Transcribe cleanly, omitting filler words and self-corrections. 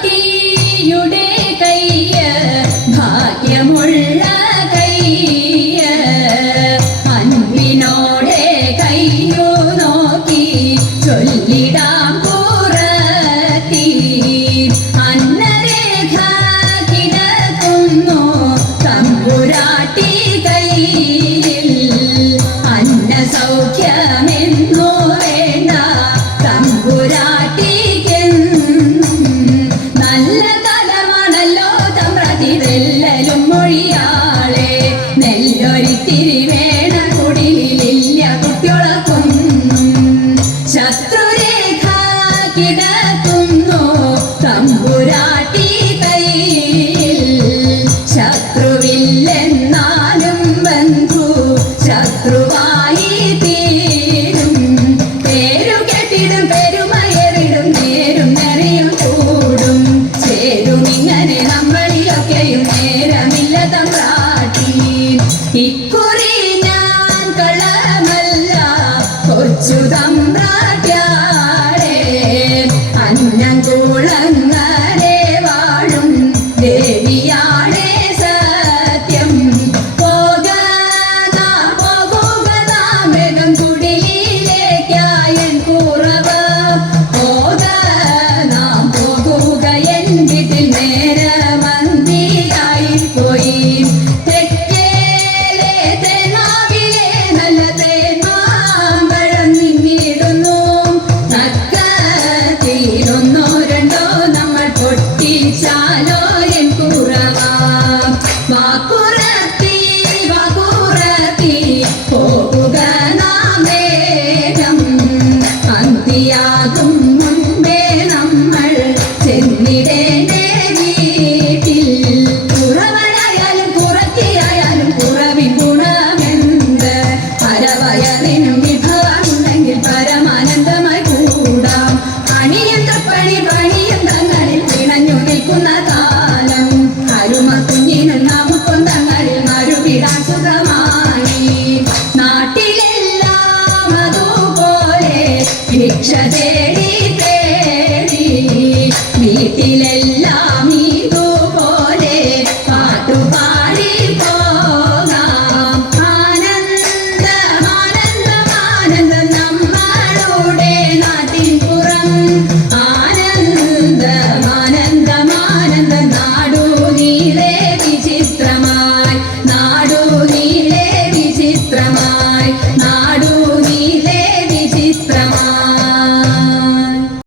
തമ്പുരാട്ടിയുടെ കയ്യ ഭാഗ്യമുള്ള കയ്യ അൻപിനോടെ കയ്യു നോക്കി ചൊല്ലിടാം പുറത്തി അന്നരേഖ കിടക്കുന്നു തമ്പുരാട്ടി കയ്യിൽ അന്ന സൗഖ്യമെന്നു വേണ്ട തമ്പുരാട്ടി മൊഴിയാളെ നെല്ലൊരിത്തിരി വേണ കുടിലില്ല കുട്ടികളൊക്കൊന്നും ശത്രുരേഖ കിടക്കുന്നു തമ്പുരാട്ടി കയ്യിൽ ശത്രുവില്ലെന്നാലും ബന്ധു ശത്രുവായി തീരും പേരു കെട്ടിടും പെരുമയറിടും നേരും നിറയും കൂടും ചേരും ഇങ്ങനെ നമ്മളിലൊക്കെയും നേരമില്ല തമ്പ്രാട്ടി ഇക്കുറി ഞാൻ കളമല്ല കൊച്ചു തമ്പ്രാട്യാടെ അന്നംകുളങ്ങരെ വാഴും ദേവിയാടെ സത്യം പോകുക നാം കുടിലേക്കായൻ കുറവ പോക നാം പോകുക എൻ വീട്ടിൽ നേരമന്തിയായി പോയി തെക്കേലെ തേനാവിലെ നല്ല തേന്മാമ്പഴം നിന്നിടുന്നു നക്കത്തിലൊന്നോ രണ്ടോ നമ്മൾ പൊട്ടിച്ചാലോ എൻ കുറവ വാക്കുറത്തി പോകുക നാം വേഗം അന്തിയാകും മുൻപേ നമ്മൾ ചെന്നിടേണ്ടേ വീട്ടിൽ കുറവനായാലും കുറത്തിയായാലും കുറവിൻ ഗുണമെന്ത് പരവയറിനും വിഭവമുണ്ടെങ്കിൽ പരമാനന്ദമായി കൂടാം പണിയന്ത്രങ്ങളിൽ പിണഞ്ഞു നിൽക്കുന്ന കാലം അരുമ കുഞ്ഞിനും നമുക്കൊന്തങ്ങളിൽ മറുപിടാൻ സുഖമായി നാട്ടിലെല്ലാം അതുപോലെ ഭിക്ഷ തേടി തേടി വീട്ടിലെല്ലാം ഇതുപോലെ പാട്ടുപാടി പോകാം ആനന്ദം നമ്മളുടെ